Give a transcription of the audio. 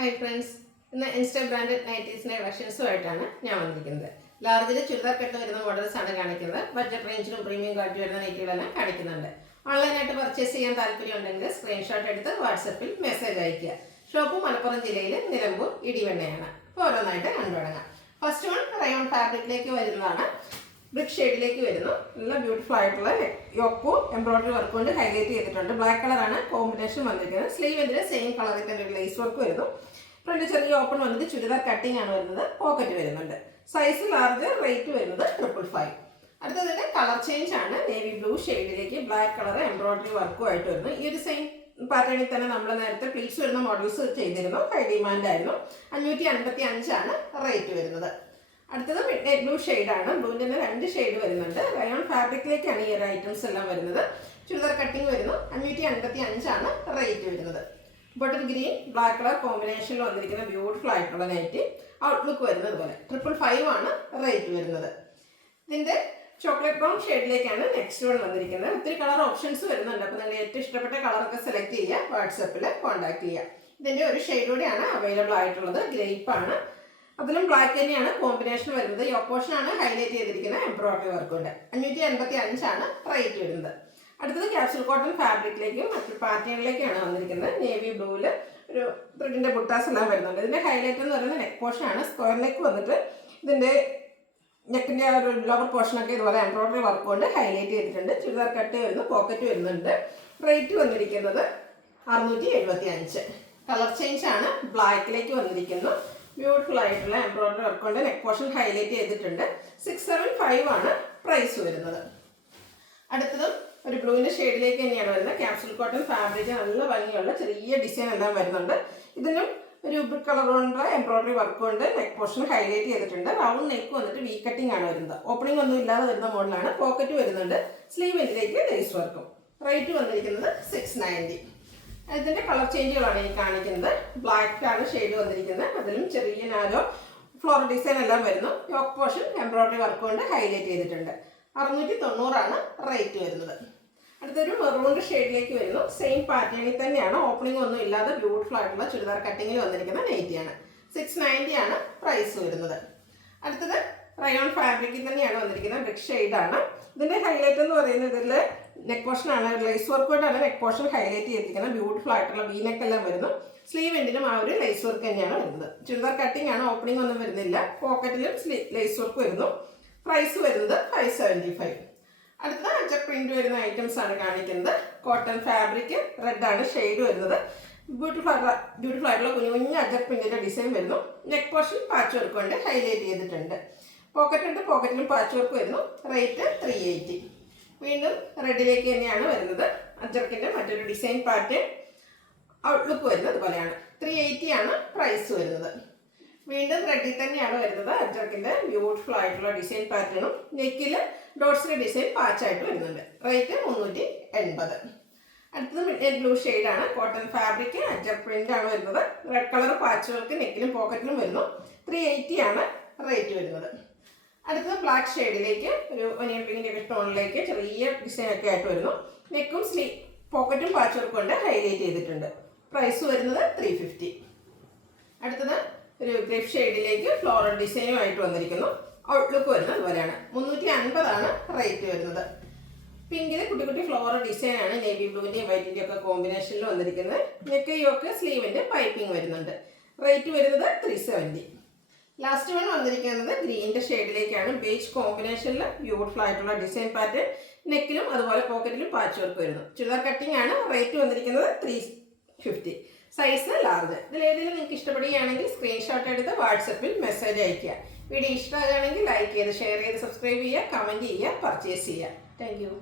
Hi friends, ഇന്ന് insta branded നൈറ്റീസിന്റെ കളക്ഷൻസുമായിട്ടാണ് ഞാൻ വന്നിരിക്കുന്നത്. ലാർജിൽ ചുരിദാർ കെട്ട് വരുന്ന മോഡൽസ് ആണ് കാണിക്കുന്നത്. ബഡ്ജറ്റ് റേഞ്ചിലും പ്രീമിയം ക്വാളിറ്റി വരുന്ന നൈറ്റികളെല്ലാം കാണിക്കുന്നുണ്ട്. ഓൺലൈനായിട്ട് പർച്ചേസ് ചെയ്യാൻ താല്പര്യമുണ്ടെങ്കിൽ സ്ക്രീൻഷോട്ട് എടുത്ത് വാട്സപ്പിൽ മെസ്സേജ് അയയ്ക്കുക. ഷോപ്പ് മലപ്പുറം ജില്ലയിലെ നിലമ്പൂർ ഇടിവണ്ണയാണ്. അപ്പോൾ ഓരോന്നായിട്ട് കണ്ടുതുടങ്ങാം. ഫസ്റ്റ് വൺ റയോൺ ഫാബ്രിക്കിലേക്ക് വരുന്നതാണ്. ബ്രിക്ക് ഷെയ്ഡിലേക്ക് വരുന്നു. നല്ല ബ്യൂട്ടിഫുൾ ആയിട്ടുള്ള യോക്കും എംബ്രോയിഡറി വർക്ക് കൊണ്ട് ഹൈലൈറ്റ് ചെയ്തിട്ടുണ്ട്. ബ്ലാക്ക് കളറാണ് കോമ്പിനേഷൻ വന്നിരിക്കുന്നത്. സ്ലീവിൻ്റെ സെയിം കളറിൽ തന്നെ ഒരു ലേസ് വർക്ക് വരുന്നു. ഫ്രണ്ട് ചെറിയ ഓപ്പൺ വന്നിട്ട് ചുരിദാർ കട്ടിംഗ് ആണ് വരുന്നത്. പോക്കറ്റ് വരുന്നുണ്ട്. സൈസ് ലാർജ്, റേറ്റ് വരുന്നത് 555. അടുത്തതിൻ്റെ കളർ ചേഞ്ച് ആണ്. നേവി ബ്ലൂ ഷെയ്ഡിലേക്ക് ബ്ലാക്ക് കളർ എംബ്രോയിഡറി വർക്കും ആയിട്ട് വരുന്നു. ഈ ഒരു സെയിം പാറ്റേണിൽ തന്നെ നമ്മൾ നേരത്തെ പ്ലീറ്റ്സ് വരുന്ന മോഡൽസ് ചെയ്തിരുന്നു. ഹൈ ഡിമാൻഡ് ആയിരുന്നു. 555 ആണ് റേറ്റ് വരുന്നത്. അടുത്തത് മിഡ് നൈറ്റ് ബ്ലൂ ഷെയ്ഡാണ്. ബ്ലൂവിൻ്റെ തന്നെ 2 ഷെയ്ഡ് വരുന്നുണ്ട്. റയോൺ ഫാബ്രിക്കിലേക്കാണ് ഈ ഒരു ഐറ്റംസ് എല്ലാം വരുന്നത്. ചുരിദാർ കട്ടിങ് വരുന്നു. 555 ആണ് റേറ്റ് വരുന്നത്. ബോട്ടിൽ ഗ്രീൻ ബ്ലാക്ക് കളർ കോമ്പിനേഷനിൽ വന്നിരിക്കുന്ന ബ്യൂട്ടിഫുൾ ആയിട്ടുള്ള നൈറ്റി. ഔട്ട്ലുക്ക് വരുന്നത് പോലെ 555 ആണ് റേറ്റ് വരുന്നത്. ഇതിൻ്റെ ചോക്ലേറ്റ് ബ്രൗൺ ഷെയ്ഡിലേക്കാണ് നെക്സ്റ്റ് വൺ വന്നിരിക്കുന്നത്. ഒത്തിരി കളർ ഓപ്ഷൻസ് വരുന്നുണ്ട്. അപ്പോൾ നിങ്ങൾ ഏറ്റവും ഇഷ്ടപ്പെട്ട കളറൊക്കെ സെലക്ട് ചെയ്യുക. വാട്സപ്പിൽ കോൺടാക്ട് ചെയ്യുക. ഇതിൻ്റെ ഒരു ഷെയ്ഡ് കൂടിയാണ് അവൈലബിൾ ആയിട്ടുള്ളത്. ഗ്രേപ്പാണ്. അതിലും ബ്ലാക്ക് തന്നെയാണ് കോമ്പിനേഷൻ വരുന്നത്. ഈ ഓപ്പോഷനാണ് ഹൈലൈറ്റ് ചെയ്തിരിക്കുന്ന എംബ്രോയിഡറി വർക്ക് കൊണ്ട്. 555 ആണ് റേറ്റ് വരുന്നത്. അടുത്തത് ക്യാപ്സൂൾ കോട്ടൺ ഫാബ്രിക്കിലേക്കും മറ്റു പാറ്റേണിലേക്കാണ് വന്നിരിക്കുന്നത്. നേവി ബ്ലൂവിൽ ഒരു ത്രെഡിൻ്റെ ബുട്ടാസ് എല്ലാം വരുന്നുണ്ട്. ഇതിൻ്റെ ഹൈലൈറ്റ് എന്ന് പറയുന്നത് നെക്ക് പോർഷനാണ്. സ്ക്വയർ നെക്ക് വന്നിട്ട് ഇതിൻ്റെ നെക്കിൻ്റെ ആ ഒരു ലോവർ പോർഷനൊക്കെ ഇതുപോലെ എംബ്രോയിഡറി വർക്ക് കൊണ്ട് ഹൈലൈറ്റ് ചെയ്തിട്ടുണ്ട്. ചുരിദാർ കട്ട് വരുന്നു. പോക്കറ്റ് വരുന്നുണ്ട്. റേറ്റ് വന്നിരിക്കുന്നത് 675. കളർ ചേഞ്ച് ആണ്. ബ്ലാക്കിലേക്ക് വന്നിരിക്കുന്നു. ബ്യൂട്ടിഫുൾ ആയിട്ടുള്ള എംബ്രോയിഡറി വർക്ക് കൊണ്ട് നെക്ക് പോർഷൻ ഹൈലൈറ്റ് ചെയ്തിട്ടുണ്ട്. 675 ആണ് പ്രൈസ് വരുന്നത്. അടുത്തതും ഒരു ബ്ലൂവിൻ്റെ ഷെയ്ഡിലേക്ക് തന്നെയാണ് വരുന്നത്. ക്യാപ്സൂൾ കോട്ടൺ ഫാബ്രിക് നല്ല ഭംഗിയുള്ള ചെറിയ ഡിസൈൻ എല്ലാം വരുന്നുണ്ട്. ഇതിനും ഒരു ബ്രിക്ക് കളർ കൊണ്ടുള്ള എംബ്രോയിഡറി വർക്ക് കൊണ്ട് നെക്ക് പോർഷൻ ഹൈലൈറ്റ് ചെയ്തിട്ടുണ്ട്. റൗണ്ട് നെക്ക് വന്നിട്ട് വി കട്ടിംഗ് ആണ് വരുന്നത്. ഓപ്പണിംഗ് ഒന്നും ഇല്ലാതെ വരുന്ന മോഡലാണ്. പോക്കറ്റ് വരുന്നുണ്ട്. സ്ലീവിലേക്ക് ലേസ് വർക്കും. റേറ്റ് വന്നിരിക്കുന്നത് 690. ഇതിൻ്റെ കളർ ചേഞ്ചുകളാണ് ഈ കാണിക്കുന്നത്. ബ്ലാക്ക് ആണ് ഷെയ്ഡ് വന്നിരിക്കുന്നത്. അതിലും ചെറിയ നാരോ ഫ്ലോറൽ ഡിസൈൻ എല്ലാം വരുന്നു. യോക്ക് പോർഷൻ എംബ്രോയിഡറി വർക്ക് കൊണ്ട് ഹൈലൈറ്റ് ചെയ്തിട്ടുണ്ട്. 690 ആണ് റേറ്റ് വരുന്നത്. അടുത്തൊരു മെറൂണിൻ്റെ ഷെയ്ഡിലേക്ക് വരുന്നു. സെയിം പാറ്റേണിൽ തന്നെയാണ്. ഓപ്പണിംഗ് ഒന്നും ഇല്ലാതെ ബ്യൂട്ടിഫുൾ ആയിട്ടുള്ള ചുരിദാർ കട്ടിങ്ങിൽ വന്നിരിക്കുന്ന നൈറ്റിയാണ്. 690 ആണ് പ്രൈസ് വരുന്നത്. അടുത്തത് റയോൺ ഫാബ്രിക്കിൽ തന്നെയാണ് വന്നിരിക്കുന്നത്. ബ്രിക്ക് ഷെയ്ഡാണ്. ഇതിൻ്റെ ഹൈലൈറ്റ് എന്ന് പറയുന്നത് ഇതിൽ നെക്ക് പോർഷനാണ്. ലേസ് വർക്ക് കൊണ്ടാണ് നെക്ക് പോർഷൻ ഹൈലൈറ്റ് ചെയ്തിരിക്കുന്നത്. ബ്യൂട്ടിഫുൾ ആയിട്ടുള്ള വി നെക്ക് എല്ലാം വരുന്നു. സ്ലീവ് എൻഡിലും ആ ഒരു ലേസ് വർക്ക് തന്നെയാണ് വരുന്നത്. ചുരിദാർ കട്ടിംഗ് ആണ്. ഓപ്പണിംഗ് ഒന്നും വരുന്നില്ല. പോക്കറ്റിലും ലേസ് വർക്ക് വരുന്നു. പ്രൈസ് വരുന്നത് 575. അടുത്ത അജക് പ്രിന്റ് വരുന്ന ഐറ്റംസ് ആണ് കാണിക്കുന്നത്. കോട്ടൺ ഫാബ്രിക് റെഡ് ആണ് ഷെയ്ഡ് വരുന്നത്. ബ്യൂട്ടിഫുൾ ആയിട്ടുള്ള കുഞ്ഞു കുഞ്ഞു അജക് പ്രിന്റിന്റെ ഡിസൈൻ വരുന്നു. നെക്ക് പോർഷൻ പാച്ച് വർക്ക് കൊണ്ട് ഹൈലൈറ്റ് ചെയ്തിട്ടുണ്ട്. പോക്കറ്റ് ഉണ്ട്. പോക്കറ്റിലും പാച്ച് വർക്ക് വരുന്നു. റേറ്റ് 380. വീണ്ടും റെഡിലേക്ക് തന്നെയാണ് വരുന്നത്. അജർക്കിന്റെ മറ്റൊരു ഡിസൈൻ പാറ്റേൺ. ഔട്ട്ലുക്ക് വരുന്നത് പോലെയാണ്. 380 ആണ് പ്രൈസ് വരുന്നത്. വീണ്ടും റെഡിൽ തന്നെയാണ് വരുന്നത്. അജർക്കിന്റെ ബ്യൂട്ടിഫുൾ ആയിട്ടുള്ള ഡിസൈൻ പാറ്റേണും നെക്കിൽ ഡോട്ട്സിന്റെ ഡിസൈൻ പാച്ചായിട്ട് വരുന്നുണ്ട്. റേറ്റ് 380. അടുത്തത് മിഡ് നൈറ്റ് ബ്ലൂ ഷെയ്ഡാണ്. കോട്ടൺ ഫാബ്രിക് അജർക്ക് പ്രിന്റ് ആണ് വരുന്നത്. റെഡ് കളർ പാച്ച് വർക്ക് നെക്കിലും പോക്കറ്റിലും വരുന്നു. 380 ആണ് റേറ്റ് വരുന്നത്. അടുത്തത് ബ്ലാക്ക് ഷെയ്ഡിലേക്ക് ഒരു ഒനിയൻ പിങ്കിൻ്റെ ടോണിലേക്ക് ചെറിയ ഡിസൈൻ ഒക്കെ ആയിട്ട് വരുന്നു. നെക്കും പോക്കറ്റും പാച്ച് വർക്ക് കൊണ്ട് ഹൈലൈറ്റ് ചെയ്തിട്ടുണ്ട്. പ്രൈസ് വരുന്നത് 350. അടുത്തത് ഒരു ഗ്രേപ്പ് ഷെയ്ഡിലേക്ക് ഫ്ലോറൽ ഡിസൈനുമായിട്ട് വന്നിരിക്കുന്നു. ഔട്ട്ലുക്ക് വരുന്നത് അതുപോലെയാണ്. 350 ആണ് റേറ്റ് വരുന്നത്. പിങ്കിൽ കുട്ടി കുട്ടി ഫ്ലോറൽ ഡിസൈനാണ്. നേവി ബ്ലൂവിൻ്റെയും വൈറ്റിൻ്റെയും ഒക്കെ കോമ്പിനേഷനിൽ വന്നിരിക്കുന്നത്. നെക്കയൊക്കെ സ്ലീവിൻ്റെ പൈപ്പിംഗ് വരുന്നുണ്ട്. റേറ്റ് വരുന്നത് 370. ലാസ്റ്റ് വൺ വന്നിരിക്കുന്നത് ഗ്രീൻ്റെ ഷെയ്ഡിലേക്കാണ്. ബേജ് കോമ്പിനേഷനിൽ ബ്യൂട്ടിഫുൾ ആയിട്ടുള്ള ഡിസൈൻ പാറ്റേൺ. നെക്കിലും അതുപോലെ പോക്കറ്റിലും പാച്ച് വർക്ക് വരുന്നു. ചുരിദാർ കട്ടിംഗ് ആണ്. റേറ്റ് വന്നിരിക്കുന്നത് 350. Size large. ഇതിലേതെങ്കിലും നിങ്ങൾക്ക് ഇഷ്ടപ്പെടുകയാണെങ്കിൽ സ്ക്രീൻഷോട്ട് എടുത്ത് വാട്സപ്പിൽ മെസ്സേജ് അയയ്ക്കുക. വീഡിയോ ഇഷ്ടമാകുകയാണെങ്കിൽ ലൈക്ക് ചെയ്ത് ഷെയർ ചെയ്ത് സബ്സ്ക്രൈബ് ചെയ്യുക, കമൻറ്റ് ചെയ്യുക, പർച്ചേസ് ചെയ്യുക. Thank you.